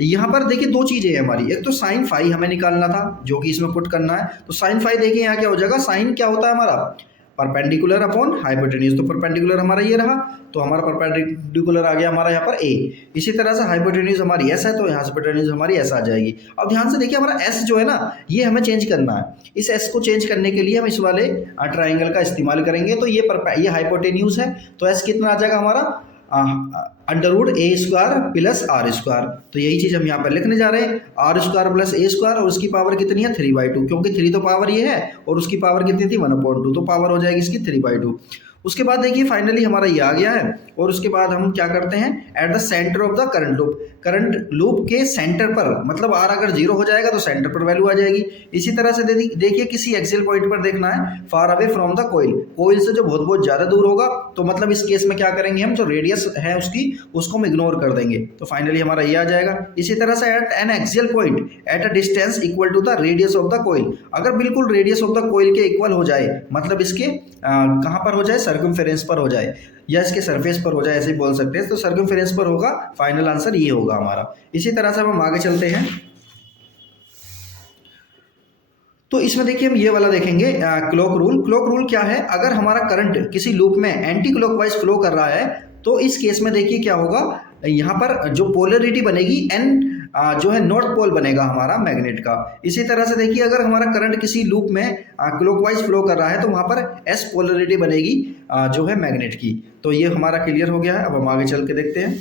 यहाँ पर देखिए दो चीज़ें हैं हमारी, एक तो साइन फाई हमें निकालना था जो कि इसमें पुट करना है। तो साइन फाई देखिए यहाँ क्या हो जाएगा, साइन क्या होता है हमारा, परपेंडिकुलर अपॉन हाइपोटेन्यूज, तो परपेंडिकुलर हमारा ये रहा, तो हमारा परपेंडिकुलर आ गया हमारा यहाँ पर ए। इसी तरह से हाइपोटेन्यूज हमारी एस है, तो यहाँ से हाइपोटेन्यूज हमारी एस आ जाएगी। अब ध्यान से देखिए हमारा एस जो है ना, ये हमें चेंज करना है। इस एस को चेंज करने के लिए हम इस वाले ट्राइंगल का इस्तेमाल करेंगे। तो ये हाइपोटेन्यूज है, तो एस कितना आ जाएगा हमारा √a² प्लस r²। तो यही चीज़ हम यहाँ पर लिखने जा रहे हैं, r² प्लस a² और उसकी पावर कितनी है 3/2, क्योंकि 3 तो पावर ये है और उसकी पावर कितनी थी 1/2, तो पावर हो जाएगी इसकी 3/2। उसके बाद देखिए फाइनली हमारा ये आ गया है। और उसके बाद हम क्या करते हैं, at the centre of the current loop के सेंटर पर, मतलब r अगर 0 हो जाएगा तो सेंटर पर वैल्यू आ जाएगी। इसी तरह से देखिए किसी एक्सियल पॉइंट पर देखना है, far away from the coil से जो बहुत बहुत ज़्यादा दूर होगा, तो मतलब इस केस में क्या करेंगे हम, जो रेडियस है उसको हम इग्नोर कर देंगे। तो फाइनली हमारा ये आ जाएगा। इसी तरह से at an axial point at a distance equal to the radius of the coil, अगर बिल्कुल रेडियस ऑफ द कोइल के इक्वल हो जाए, मतलब इसके कहाँ पर हो जाए, सर्कमफेरेंस पर हो जाए या इसके सरफेस पर हो जाए, ऐसे ही बोल सकते हैं। तो सर्कमफेरेंस पर होगा, फाइनल आंसर ये होगा हमारा। इसी तरह से हम आगे चलते हैं। तो इसमें देखिए हम ये वाला देखेंगे क्लॉक रूल क्या है, अगर हमारा करंट किसी लूप में एंटी क्लॉकवाइज फ्लो कर रहा है, तो इस केस में देखिए क्या होगा, यहाँ पर जो पोलरिटी बनेगी एन जो है नॉर्थ पोल बनेगा हमारा मैग्नेट का। इसी तरह से देखिए अगर हमारा करंट किसी लूप में क्लॉकवाइज फ्लो कर रहा है, तो वहाँ पर एस पोलरिटी बनेगी जो है मैग्नेट की। तो ये हमारा क्लियर हो गया है। अब हम आगे चल के देखते हैं।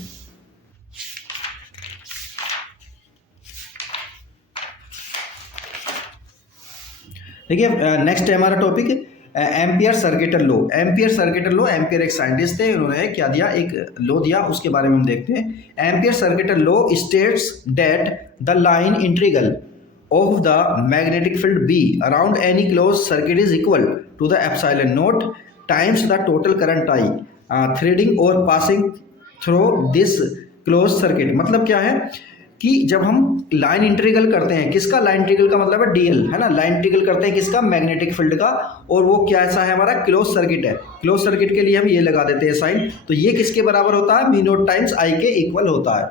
देखिए नेक्स्ट है हमारा topic ampere circuital law. Ampere एक साइंटिस्ट थे, उन्होंने क्या दिया, एक लॉ दिया, उसके बारे में हम देखते हैं। Ampere circuital law states that the line integral of the magnetic field B around any closed circuit is equal to the epsilon naught times the total current I threading or passing through this closed circuit. मतलब क्या है कि जब हम line integral करते हैं, किसका, line integral का मतलब है डीएल, है ना, लाइन इंटीग्रल करते हैं किसका, मैग्नेटिक फील्ड का, और वो क्या ऐसा है हमारा क्लोज सर्किट है। क्लोज सर्किट के लिए हम ये लगा देते हैं साइन, तो ये किसके बराबर होता है, μ0 टाइम्स आई के इक्वल होता है।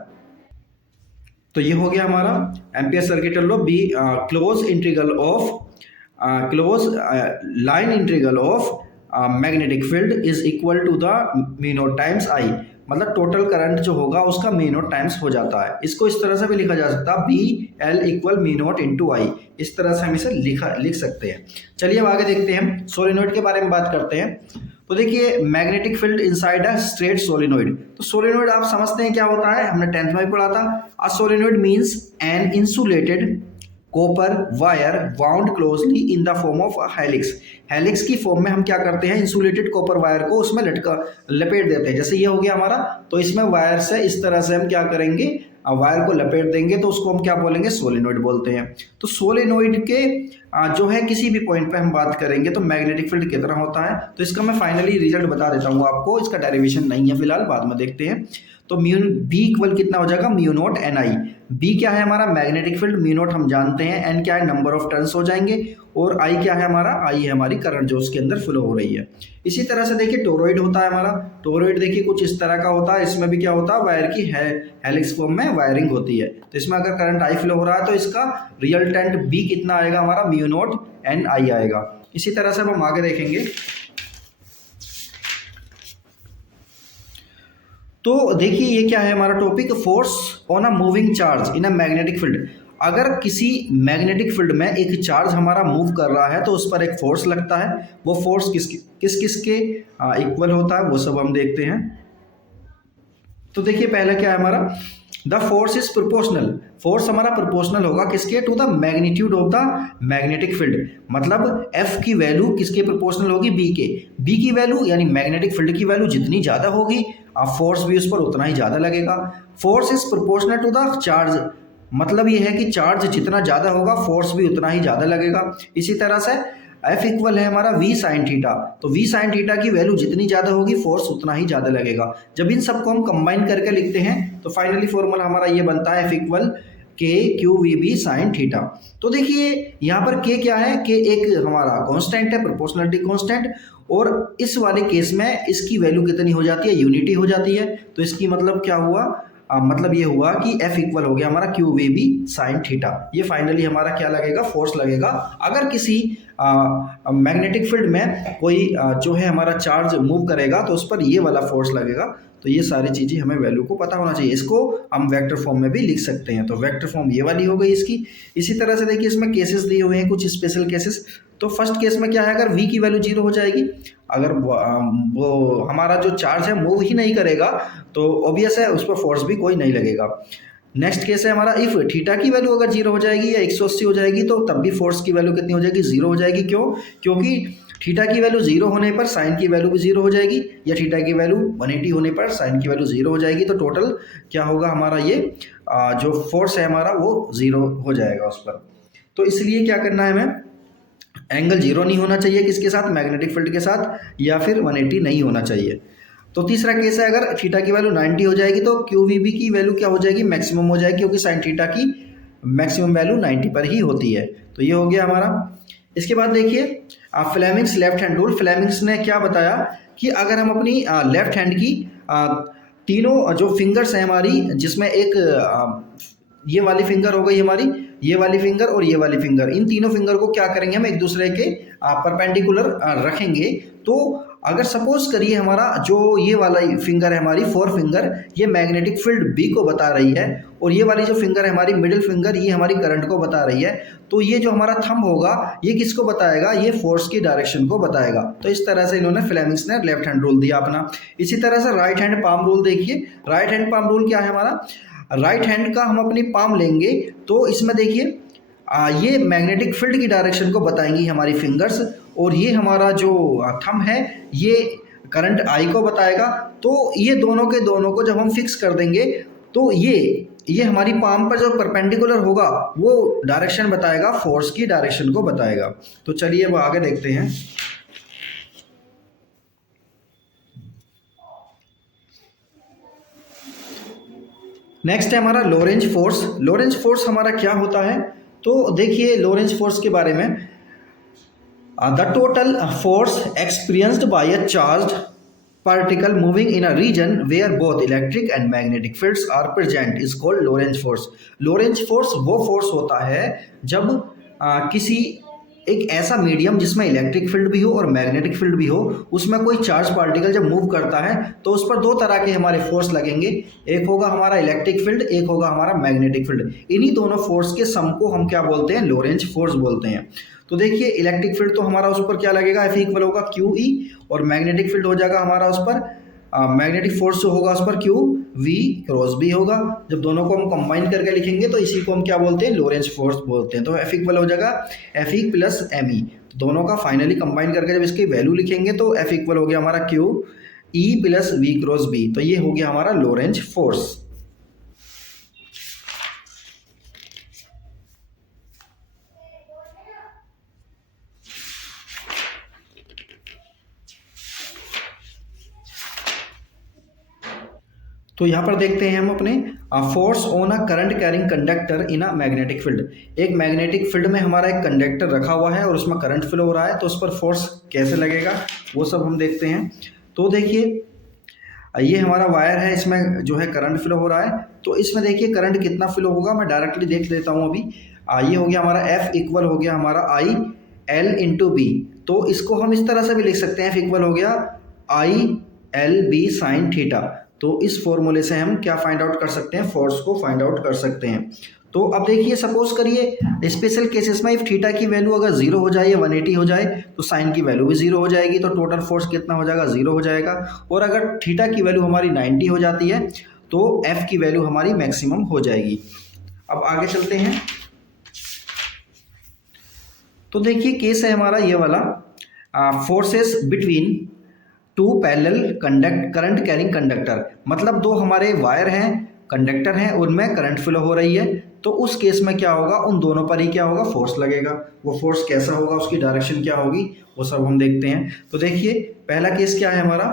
तो ये हो गया हमारा Ampere circuital law, B closed integral of line integral of magnetic field is equal to the μ0 times I, मतलब टोटल करंट जो होगा उसका μ0 टाइम्स हो जाता है। इसको इस तरह से भी लिखा जा सकता है, BL इक्वल μ0 इंटू आई, इस तरह से हम इसे लिख सकते हैं। चलिए अब आगे देखते हैं, सोलेनोइड के बारे में बात करते हैं। तो देखिए magnetic field inside a straight solenoid. तो सोलेनोइड आप समझते हैं क्या होता है, हमने 10th में भी पढ़ा था। A solenoid means an insulated copper wire bound closely in the form of helix. Helix की फॉर्म में हम क्या करते हैं, इंसुलेटेड कॉपर वायर को उसमें लपेट देते हैं। जैसे ये हो गया हमारा, तो इसमें वायर से इस तरह से हम क्या करेंगे, वायर को लपेट देंगे, तो उसको हम क्या बोलेंगे, सोलेनोइड बोलते हैं। तो सोलेनोइड के जो है किसी भी पॉइंट पे हम बात करेंगे तो मैग्नेटिक फील्ड कितना होता है, तो इसका मैं फाइनली रिजल्ट बता देता हूँ आपको, इसका डेरिवेशन नहीं है फिलहाल, बाद में देखते हैं। तो बी इक्वल कितना हो जाएगा, μ0 NI। बी क्या है हमारा, मैग्नेटिक फील्ड, μ0 हम जानते हैं, एन क्या है, नंबर ऑफ टर्न्स हो जाएंगे, और आई क्या है हमारा, आई है हमारी करंट जो उसके अंदर फ्लो हो रही है। इसी तरह से देखिए टोरॉइड होता है हमारा। टोरॉइड देखिए कुछ इस तरह का होता है, इसमें भी क्या होता है, वायर की हेलिक्स फॉर्म में वायरिंग होती है। तो इसमें अगर करंट आई फ्लो हो रहा है तो इसका रिजल्टेंट बी कितना आएगा हमारा, μ0 NI आएगा। इसी तरह से हम आगे देखेंगे। तो देखिए ये क्या है हमारा topic, force on a moving charge in a magnetic field. अगर किसी मैग्नेटिक फील्ड में एक चार्ज हमारा मूव कर रहा है तो उस पर एक फोर्स लगता है, वो फोर्स किस के इक्वल होता है वो सब हम देखते हैं। तो देखिए पहला क्या है हमारा, the force is proportional. Force हमारा प्रोपोर्शनल होगा किसके, to the magnitude of the magnetic field. मतलब एफ की वैल्यू किसके प्रोपोर्शनल होगी, बी के। बी की वैल्यू यानी मैग्नेटिक फील्ड की वैल्यू जितनी ज़्यादा होगी फोर्स भी उस पर उतना ही ज़्यादा लगेगा। Force is proportional to the charge, मतलब ये है कि चार्ज जितना ज़्यादा होगा फोर्स भी उतना ही ज़्यादा लगेगा। इसी तरह से एफ इक्वल है हमारा वी साइन थीटा, तो वी साइन थीटा की वैल्यू जितनी ज़्यादा होगी फोर्स उतना ही ज़्यादा लगेगा। जब इन सबको हम कंबाइन करके लिखते हैं तो फाइनली फॉर्मूला हमारा ये बनता है, F equal K Q V B sine theta. तो देखिए यहाँ पर के क्या है, के एक हमारा कांस्टेंट है, प्रोपोर्शनलिटी कांस्टेंट, और इस वाले केस में इसकी वैल्यू कितनी हो जाती है, यूनिटी हो जाती है। तो इसकी मतलब क्या हुआ, मतलब ये हुआ कि F इक्वल हो गया हमारा Q V B sine theta. ये फाइनली हमारा क्या लगेगा, फोर्स लगेगा। अगर किसी मैग्नेटिक फील्ड में कोई जो है हमारा चार्ज मूव करेगा तो उस पर ये वाला फोर्स लगेगा। तो ये सारी चीज़ें हमें वैल्यू को पता होना चाहिए। इसको हम वेक्टर फॉर्म में भी लिख सकते हैं। तो वेक्टर फॉर्म ये वाली हो गई इसकी। इसी तरह से देखिए इसमें केसेस दिए हुए हैं, कुछ स्पेशल केसेस। तो फर्स्ट केस में क्या है, अगर v की वैल्यू 0 हो जाएगी, अगर वो हमारा जो चार्ज है मूव ही नहीं करेगा तो ऑब्वियस है उस पर फोर्स भी कोई नहीं लगेगा। नेक्स्ट केस है हमारा, इफ थीटा की वैल्यू अगर 0 हो जाएगी या 180 हो जाएगी तो तब भी फोर्स की वैल्यू कितनी हो जाएगी, 0 हो जाएगी। क्यों? क्योंकि थीटा की वैल्यू 0 होने पर साइन की वैल्यू भी 0 हो जाएगी, या थीटा की वैल्यू 180 होने पर साइन की वैल्यू 0 हो जाएगी। तो टोटल क्या होगा हमारा, ये जो फोर्स है हमारा वो 0 हो जाएगा उस पर। तो इसलिए क्या करना है, हमें एंगल 0 नहीं होना चाहिए किसके साथ, मैग्नेटिक फील्ड के साथ, या फिर 180 नहीं होना चाहिए। तो तीसरा केस है, अगर थीटा की वैल्यू 90 हो जाएगी तो क्यू वी बी की वैल्यू क्या हो जाएगी, मैक्सिमम हो जाएगी, क्योंकि साइन थीटा की मैक्सिमम वैल्यू 90 पर ही होती है। तो ये हो गया हमारा। इसके बाद देखिए Fleming's left hand rule. Fleming's ने क्या बताया कि अगर हम अपनी लेफ्ट हैंड की तीनों जो फिंगर्स हैं हमारी, जिसमें एक ये वाली फिंगर हो गई हमारी, ये वाली फिंगर और ये वाली फिंगर, इन तीनों फिंगर को क्या करेंगे, हम एक दूसरे के परपेंडिकुलर रखेंगे। तो अगर सपोज करिए हमारा जो ये वाला फिंगर है हमारी फोर फिंगर, ये मैग्नेटिक फील्ड बी को बता रही है, और ये वाली जो फिंगर है हमारी मिडिल फिंगर, ये हमारी करंट को बता रही है। तो ये जो हमारा थंब होगा ये किसको बताएगा, ये फोर्स की डायरेक्शन को बताएगा। तो इस तरह से इन्होंने फ्लेमिंग्स ने लेफ्ट हैंड रूल दिया अपना। इसी तरह से राइट हैंड पाम रूल देखिए। राइट हैंड पाम रूल क्या है हमारा, राइट हैंड का हम अपनी पाम लेंगे तो इसमें देखिए ये मैग्नेटिक फील्ड की डायरेक्शन को बताएंगी हमारी फिंगर्स, और ये हमारा जो थंब है ये करंट आई को बताएगा। तो ये दोनों के दोनों को जब हम फिक्स कर देंगे तो ये हमारी पाम पर जो परपेंडिकुलर होगा वो डायरेक्शन बताएगा, फोर्स की डायरेक्शन को बताएगा। तो चलिए अब आगे देखते हैं। नेक्स्ट है हमारा लोरेंज फोर्स। लोरेंज फोर्स हमारा क्या होता है, तो देखिए लोरेंज फोर्स के बारे में, the total force experienced bye a charged particle moving in a region where both electric and magnetic fields are present is called Lorentz force. Lorentz force वो फोर्स होता है जब किसी एक ऐसा मीडियम जिसमें इलेक्ट्रिक फील्ड भी हो और मैग्नेटिक फील्ड भी हो, उसमें कोई चार्ज पार्टिकल जब मूव करता है तो उस पर दो तरह के हमारे फोर्स लगेंगे। एक होगा हमारा इलेक्ट्रिक फील्ड, एक होगा हमारा मैग्नेटिक फील्ड। इन्हीं दोनों फोर्स के सम को हम क्या बोलते हैं, लोरेंज फोर्स बोलते हैं। तो देखिए इलेक्ट्रिक फील्ड तो हमारा उस पर क्या लगेगा, F इक्वल होगा क्यू ई, और मैग्नेटिक फील्ड हो जाएगा हमारा उस पर मैग्नेटिक फोर्स जो होगा उस पर क्यू वी क्रॉस बी होगा। जब दोनों को हम कंबाइन करके लिखेंगे तो इसी को हम क्या बोलते हैं, लोरेंज फोर्स बोलते हैं। तो F इक्वल हो जाएगा F E plus M E. दोनों का फाइनली कंबाइन करके जब इसकी वैल्यू लिखेंगे तो F इक्वल हो गया हमारा Q E plus V cross B. तो ये हो गया हमारा लोरेंज फोर्स। तो यहाँ पर देखते हैं हम अपने force on a current carrying conductor in a magnetic field. एक मैग्नेटिक फील्ड में हमारा एक कंडक्टर रखा हुआ है और उसमें करंट फ्लो हो रहा है, तो उस पर फोर्स कैसे लगेगा वो सब हम देखते हैं। तो देखिए ये हमारा वायर है, इसमें जो है करंट फ्लो हो रहा है। तो इसमें देखिए करंट कितना फ्लो होगा, मैं डायरेक्टली देख लेता हूँ अभी। ये हो गया हमारा F इक्वल हो गया हमारा आई एल इंटू बी। तो इसको हम इस तरह से भी लिख सकते हैं, F इक्वल हो गया I L B sine theta. तो इस फॉर्मूले से हम क्या फाइंड आउट कर सकते हैं, फोर्स को फाइंड आउट कर सकते हैं। तो अब देखिए सपोज करिए स्पेशल केसेस में इफ थीटा की वैल्यू अगर 0 हो जाए या 180 हो जाए तो साइन की वैल्यू भी 0 हो जाएगी, तो टोटल फोर्स कितना हो जाएगा, 0 हो जाएगा। और अगर थीटा की वैल्यू हमारी 90 हो जाती है तो एफ की वैल्यू हमारी मैक्सिमम हो जाएगी। अब आगे चलते हैं। तो देखिए केस है हमारा ये वाला, forces between two parallel current carrying conductor. मतलब दो हमारे वायर हैं, कंडक्टर हैं, उनमें करंट फ्लो हो रही है। तो उस केस में क्या होगा, उन दोनों पर ही क्या होगा, फोर्स लगेगा। वो फोर्स कैसा होगा, उसकी डायरेक्शन क्या होगी, वो सब हम देखते हैं। तो देखिए पहला केस क्या है हमारा,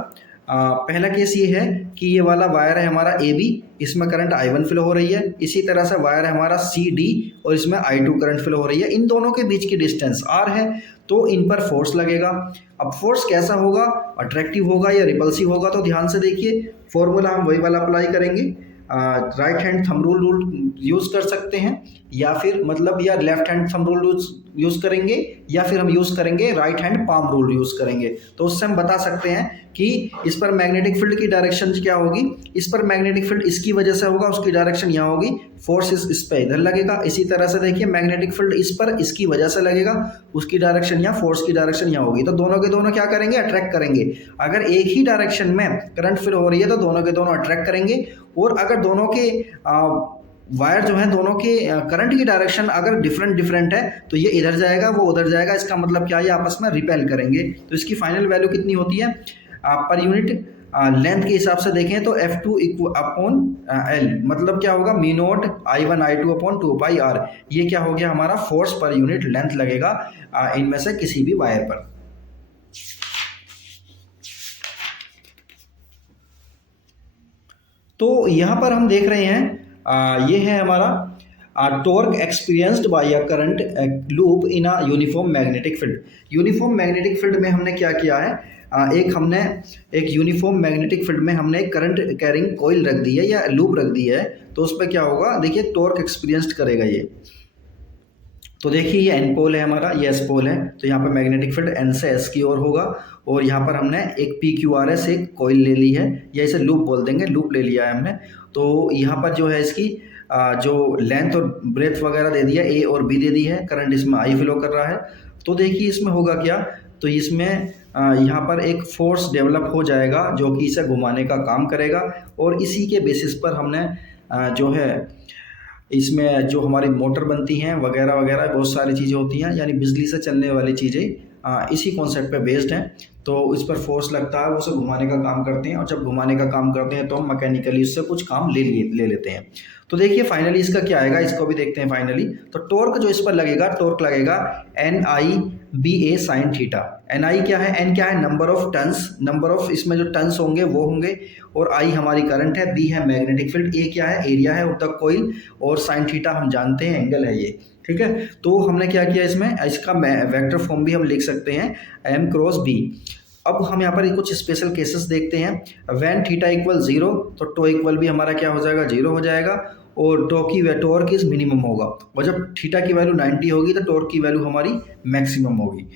पहला केस ये है कि ये वाला वायर है हमारा ए बी, इसमें करंट I1 फ्लो हो रही है। इसी तरह से वायर है हमारा सी डी और इसमें I2 करंट फ्लो हो रही है। इन दोनों के बीच की डिस्टेंस R है, तो इन पर फोर्स लगेगा। अब फोर्स कैसा होगा, अट्रैक्टिव होगा या रिपल्सिव होगा, तो ध्यान से देखिए फॉर्मूला हम वही वाला अप्लाई करेंगे। Right hand thumb rule use कर सकते हैं, या फिर मतलब या left hand thumb rule use करेंगे, या फिर हम यूज़ करेंगे right hand palm rule use करेंगे। तो उससे हम बता सकते हैं कि इस पर मैग्नेटिक फील्ड की डायरेक्शन क्या होगी। इस पर मैग्नेटिक फील्ड इसकी वजह से होगा, उसकी डायरेक्शन यहाँ होगी, फोर्स इस पे इधर लगेगा। इसी तरह से देखिए मैग्नेटिक फील्ड इस पर इसकी वजह से लगेगा, उसकी डायरेक्शन यहाँ, फोर्स की डायरेक्शन यहाँ होगी। तो दोनों के दोनों क्या करेंगे, अट्रैक्ट करेंगे। अगर एक ही डायरेक्शन में करंट फ्लो हो रही है तो दोनों के दोनों अट्रैक्ट करेंगे, और अगर दोनों के वायर जो है दोनों के करंट की डायरेक्शन अगर डिफरेंट है तो ये इधर जाएगा, वो उधर जाएगा। इसका मतलब क्या है, ये आपस में रिपेल करेंगे। तो इसकी फाइनल वैल्यू कितनी होती है पर यूनिट लेंथ के हिसाब से देखें तो F2 अपॉन L, मतलब क्या होगा, मी note I1 I2 upon 2πr। ये क्या हो गया हमारा, फोर्स पर यूनिट लेंथ लगेगा इनमें से किसी भी वायर पर। तो यहाँ पर हम देख रहे हैं ये है हमारा torque experienced bye a current loop in a uniform magnetic field. Uniform magnetic field में हमने क्या किया है, एक यूनिफॉर्म मैग्नेटिक फील्ड में हमने एक करंट कैरिंग कॉइल रख दी है या लूप रख दी है। तो उस पर क्या होगा, देखिए टॉर्क एक्सपीरियंस्ड करेगा ये। तो देखिए ये एन पोल है हमारा, ये एस पोल है। तो यहाँ पर मैग्नेटिक फील्ड एन से एस की ओर होगा, और यहाँ पर हमने एक पी क्यू आर एस एक कॉइल ले ली है, या इसे लूप बोल देंगे, लूप ले लिया है हमने। तो यहाँ पर जो है इसकी जो लेंथ और ब्रेथ वगैरह दे दिया, ए और बी दे दी है, करंट इसमें आई फ्लो कर रहा है। तो देखिए इसमें होगा क्या, तो इसमें यहाँ पर एक फोर्स डेवलप हो जाएगा जो कि इसे घुमाने का काम करेगा, और इसी के बेसिस पर हमने जो है इसमें जो हमारी मोटर बनती हैं वगैरह वगैरह बहुत सारी चीज़ें होती हैं, यानी बिजली से चलने वाली चीज़ें इसी कॉन्सेप्ट पे बेस्ड हैं। तो इस पर फोर्स लगता है, वो उसे घुमाने का काम करते हैं, और जब घुमाने का काम करते हैं तो हम मैकेनिकली उससे कुछ काम ले लेते हैं। तो देखिए फाइनली इसका क्या आएगा, इसको भी देखते हैं फाइनली। तो टॉर्क जो इस पर लगेगा, टॉर्क लगेगा NIBA साइन थीटा। NI क्या है, N क्या है, number of turns, number of इसमें जो टन्स होंगे वो होंगे, और I हमारी करंट है, B है मैग्नेटिक फील्ड, A क्या है, एरिया है ऑफ द कॉइल, और साइन थीटा हम जानते हैं एंगल है ये। ठीक है, तो हमने क्या किया इसमें, इसका वेक्टर फॉर्म भी हम लिख सकते हैं M क्रॉस B। अब हम यहाँ पर कुछ स्पेशल केसेस देखते हैं। व्हेन थीटा इक्वल 0 तो टो इक्वल भी हमारा क्या हो जाएगा, 0 हो जाएगा, और टॉर्क इज मिनिमम होगा, और जब थीटा की वैल्यू 90 होगी तो टॉर्क की वैल्यू हमारी मैक्सिमम होगी।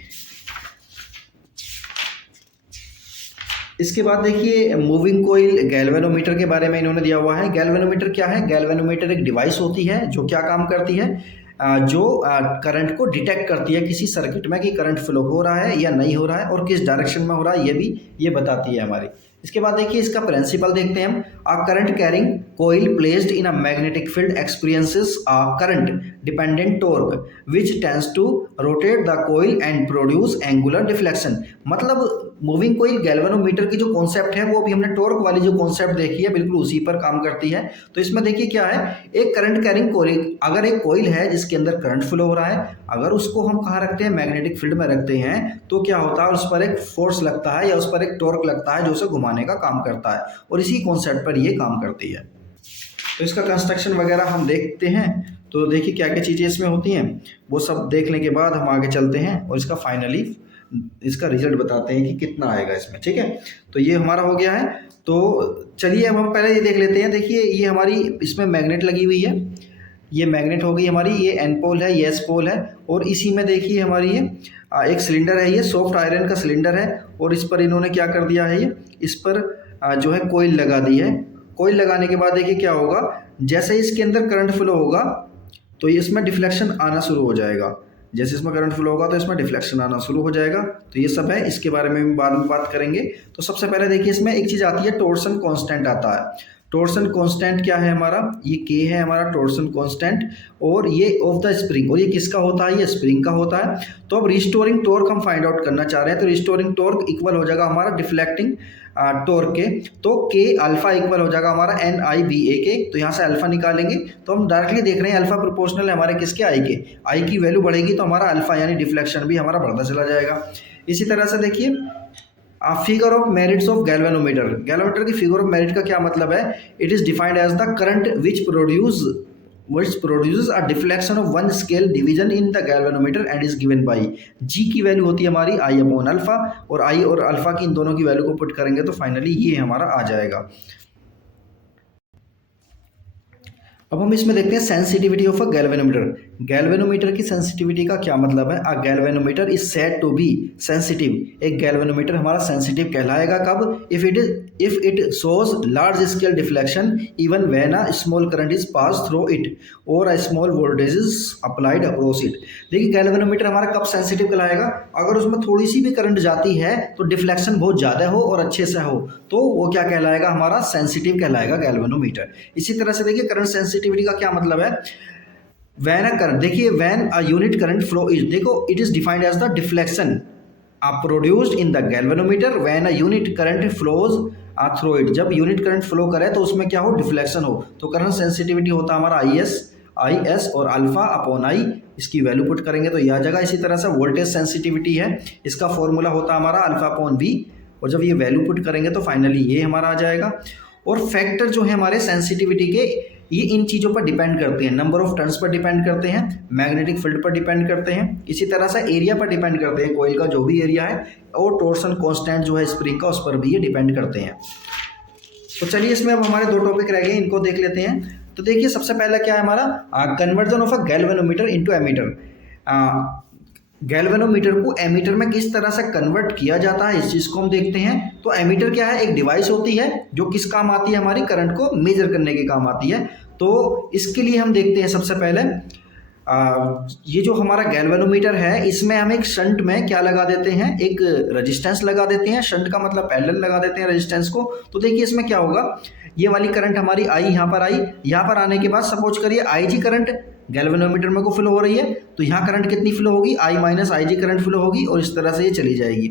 इसके बाद देखिए मूविंग कोइल गैल्वेनोमीटर के बारे में इन्होंने दिया हुआ है। गैल्वेनोमीटर क्या है, गैल्वेनोमीटर एक डिवाइस होती है जो क्या काम करती है, जो करंट को डिटेक्ट करती है किसी सर्किट में कि करंट फ्लो हो रहा है या नहीं हो रहा है, और किस डायरेक्शन में हो रहा है ये बताती है हमारी। इसके बाद देखिए इसका प्रिंसिपल देखते हैं हम। A current carrying coil placed in a magnetic field experiences a current dependent torque which tends to rotate the coil and produce angular deflection. मतलब मूविंग कोइल गैल्वेनोमीटर की जो कॉन्सेप्ट है वो भी हमने टॉर्क वाली जो कॉन्सेप्ट देखी है बिल्कुल उसी पर काम करती है। तो इसमें देखिए क्या है, एक करंट कैरिंग कोइल, अगर एक कोइल है जिसके अंदर करंट फ्लो हो रहा है, अगर उसको हम कहाँ रखते हैं, मैग्नेटिक फील्ड में रखते हैं, तो क्या होता है उस पर एक फोर्स लगता है या उस पर एक टॉर्क लगता है जो उसे घुमाने का काम करता है, और इसी कॉन्सेप्ट पर ये काम करती है। तो इसका कंस्ट्रक्शन वगैरह हम देखते हैं। तो देखिए क्या क्या चीज़ें इसमें होती हैं, वो सब देखने के बाद हम आगे चलते हैं और इसका फाइनली इसका रिजल्ट बताते हैं कि कितना आएगा इसमें। ठीक है, तो ये हमारा हो गया है। तो चलिए अब हम पहले ये देख लेते हैं। देखिए ये हमारी इसमें मैग्नेट लगी हुई है, ये मैग्नेट हो गई हमारी, ये एन पोल है, ये एस पोल है, और इसी में देखिए हमारी ये एक सिलेंडर है, ये सॉफ्ट आयरन का सिलेंडर है, और इस पर इन्होंने क्या कर दिया है, ये इस पर जो है कोइल लगा दी है। कोइल लगाने के बाद देखिए क्या होगा, जैसे इसके अंदर करंट फ्लो होगा तो इसमें डिफ्लेक्शन आना शुरू हो जाएगा। जैसे इसमें करंट फ्लो होगा तो इसमें डिफ्लेक्शन आना शुरू हो जाएगा। तो ये सब है, इसके बारे में बाद में बात करेंगे। तो सबसे पहले देखिए इसमें एक चीज़ आती है, टॉर्सन कांस्टेंट आता है। टॉर्सन कांस्टेंट क्या है हमारा, ये के है हमारा टॉर्सन कांस्टेंट, और ये ऑफ द स्प्रिंग, और ये किसका होता है, ये स्प्रिंग का होता है। तो अब रिस्टोरिंग टॉर्क हम फाइंड आउट करना चाह रहे हैं। तो रिस्टोरिंग टॉर्क इक्वल हो जाएगा हमारा डिफ्लेक्टिंग टॉर्क के, तो के अल्फा इक्वल हो जाएगा हमारा NIBA के। तो यहाँ से अल्फा निकालेंगे तो हम डायरेक्टली देख रहे हैं अल्फा प्रोपोर्शनल है हमारे किसके, आई के। आई की वैल्यू बढ़ेगी तो हमारा अल्फा यानी डिफ्लेक्शन भी हमारा बढ़ता चला जाएगा। इसी तरह से देखिए figure of merits of galvanometer. Galvanometer की फिगर ऑफ मेरिट का क्या मतलब है, it is defined as the current which produces a deflection of one scale division in the galvanometer and is given by G की value होती है हमारी I upon alpha, और I और अल्फा की इन दोनों की वैल्यू को पुट करेंगे तो फाइनली ये हमारा आ जाएगा। अब हम इसमें देखते हैं sensitivity of a galvanometer. Galvanometer की सेंसिटिविटी का क्या मतलब है? A galvanometer is said to be sensitive. एक गैल्वेनोमीटर हमारा सेंसिटिव कहलाएगा कब? If it shows large scale deflection even when a small current is pass through it or a small voltage is applied across it. देखिए galvanometer हमारा कब sensitive कहलाएगा? अगर उसमें थोड़ी सी भी करंट जाती है तो डिफ्लेक्शन बहुत ज़्यादा हो और अच्छे से हो तो वो क्या कहलाएगा? हमारा सेंसिटिव कहलाएगा गैल्वेनोमीटर। इसी तरह से देखिए करंट सेंसिटिविटी का क्या मतलब है? वैन अ करंट, देखिए when a unit current flow is, देखो it is defined as the deflection produced in the galvanometer when a unit current flows through it. जब यूनिट करंट फ्लो करे तो उसमें क्या हो? डिफ्लेक्शन हो। तो करंट सेंसिटिविटी होता है हमारा आई एस और अल्फा अपॉन आई, इसकी वैल्यू पुट करेंगे तो यह आ जाएगा। इसी तरह से वोल्टेज सेंसिटिविटी है, इसका फॉर्मूला होता है हमारा अल्फा अपॉन वी, और जब ये वैल्यू पुट करेंगे तो फाइनली ये हमारा आ जाएगा। और फैक्टर जो है हमारे सेंसिटिविटी के, ये इन चीज़ों पर डिपेंड करते हैं, number of turns per depend करते हैं, मैग्नेटिक फील्ड पर डिपेंड करते हैं, इसी तरह से एरिया पर डिपेंड करते हैं, कोयल का जो भी एरिया है, और टॉर्सन कांस्टेंट जो है स्प्रिंग का, उस पर भी ये डिपेंड करते हैं। तो चलिए इसमें अब हमारे दो टॉपिक रह गए, इनको देख लेते हैं। तो देखिए सबसे पहला क्या है हमारा? Conversion of a galvanometer into ammeter. Galvanometer को एमीटर में किस तरह से कन्वर्ट किया जाता है, इस चीज़ को हम देखते हैं। तो एमीटर क्या है? एक डिवाइस होती है जो किस काम आती है? हमारी करंट को मेजर करने के काम आती है। तो इसके लिए हम देखते हैं सबसे पहले ये जो हमारा गैल्वेनोमीटर है, इसमें हम एक शंट में क्या लगा देते हैं? एक रेजिस्टेंस लगा देते हैं। शंट का मतलब पैरेलल लगा देते हैं रेजिस्टेंस को। तो देखिए इसमें क्या होगा, ये वाली करंट हमारी आई यहाँ पर आई, यहाँ पर आने के बाद सपोज करिए आई जी करंट गैल्वेनोमीटर में को फ्लो हो रही है, तो यहाँ करंट कितनी फ्लो होगी? आई minus I G current flow होगी, और इस तरह से ये चली जाएगी।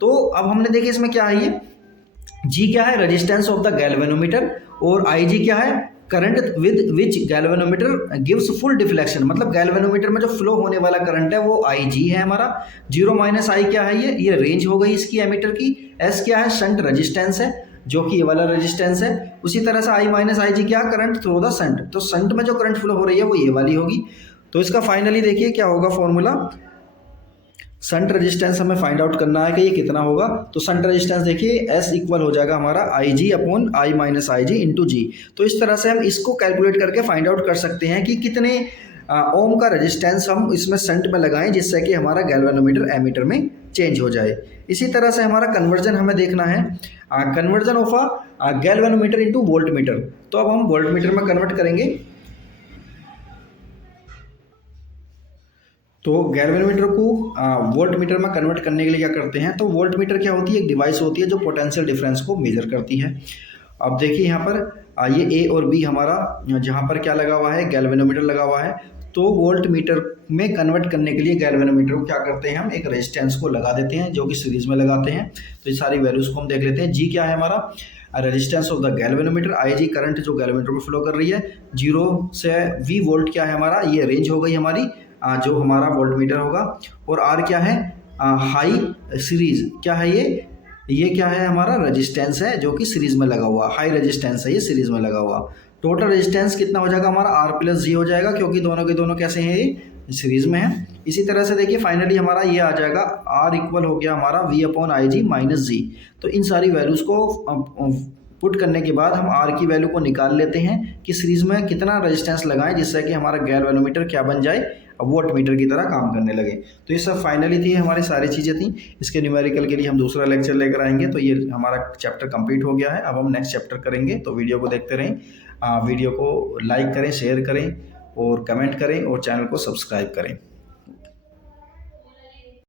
तो अब हमने देखिए इसमें क्या है, ये जी क्या है? रेजिस्टेंस ऑफ द गैल्वेनोमीटर, और आई जी क्या है? Current with which galvanometer gives full deflection. मतलब गैल्वेनोमीटर में जो फ्लो होने वाला करंट है वो आई जी है हमारा। जीरो माइनस आई क्या है? ये रेंज हो गई इसकी एमीटर की। एस क्या है? शंट रेजिस्टेंस है, जो कि ये वाला रेजिस्टेंस है। उसी तरह से आई माइनस आई जी क्या? Current through the shunt. तो शंट में जो करंट फ्लो हो रही है वो ये वाली होगी। तो इसका फाइनली देखिए क्या होगा फॉर्मूला, शंट रेजिस्टेंस हमें फाइंड आउट करना है कि ये कितना होगा। तो शंट रेजिस्टेंस देखिए एस इक्वल हो जाएगा हमारा I G upon I minus I G into G. तो इस तरह से हम इसको कैलकुलेट करके फाइंड आउट कर सकते हैं कि कितने ओम का रेजिस्टेंस हम इसमें शंट में लगाएं जिससे कि हमारा गैल्वेनोमीटर एमीटर में चेंज हो जाए। इसी तरह से हमारा कन्वर्जन हमें देखना है, conversion of a galvanometer into voltmeter. तो अब हम वोल्टमीटर में कन्वर्ट करेंगे। तो गैल्वेनोमीटर को वोल्टमीटर में कन्वर्ट करने के लिए क्या करते हैं? तो वोल्टमीटर क्या होती है? एक डिवाइस होती है जो पोटेंशियल डिफरेंस को मेजर करती है। अब देखिए यहाँ पर ये ए और बी हमारा जहाँ पर क्या लगा हुआ है? गैल्वेनोमीटर लगा हुआ है। तो वोल्ट मीटर में कन्वर्ट करने के लिए गैल्वेनोमीटर को क्या करते हैं? हम एक रेजिस्टेंस को लगा देते हैं जो कि सीरीज में लगाते हैं। तो ये सारी वैल्यूज को हम देख लेते हैं। जी क्या है हमारा? Resistance of the galvanometer. I G current जो गैल्वेनोमीटर में फ्लो कर रही है। जीरो से वी वोल्ट क्या है हमारा? ये रेंज हो गई हमारी जो हमारा वोल्टमीटर होगा। और आर क्या है? हाई सीरीज क्या है? ये क्या है? हमारा रेजिस्टेंस है जो कि सीरीज में लगा हुआ, हाई रेजिस्टेंस है ये सीरीज में लगा हुआ। टोटल रेजिस्टेंस कितना हो जाएगा हमारा? आर प्लस जी हो जाएगा, क्योंकि दोनों के दोनों कैसे हैं? ये सीरीज में है। इसी तरह से देखिए फाइनली हमारा ये आ जाएगा आर इक्वल हो गया हमारा V upon I G minus G. तो इन सारी वैल्यूज को पुट करने के बाद हम आर की वैल्यू को निकाल लेते हैं कि सीरीज में कितना रेजिस्टेंस लगाएं जिससे कि हमारा गैल्वेनोमीटर क्या बन जाए? वोल्टमीटर की तरह काम करने लगे। तो ये सब फाइनली थी हमारी सारी चीज़ें थी। इसके न्यूमेरिकल के लिए हम दूसरा लेक्चर लेकर आएंगे। तो ये हमारा चैप्टर कंप्लीट हो गया है। अब हम नेक्स्ट चैप्टर करेंगे। तो वीडियो को देखते रहें, वीडियो को लाइक करें, शेयर करें और कमेंट करें और चैनल को सब्सक्राइब करें।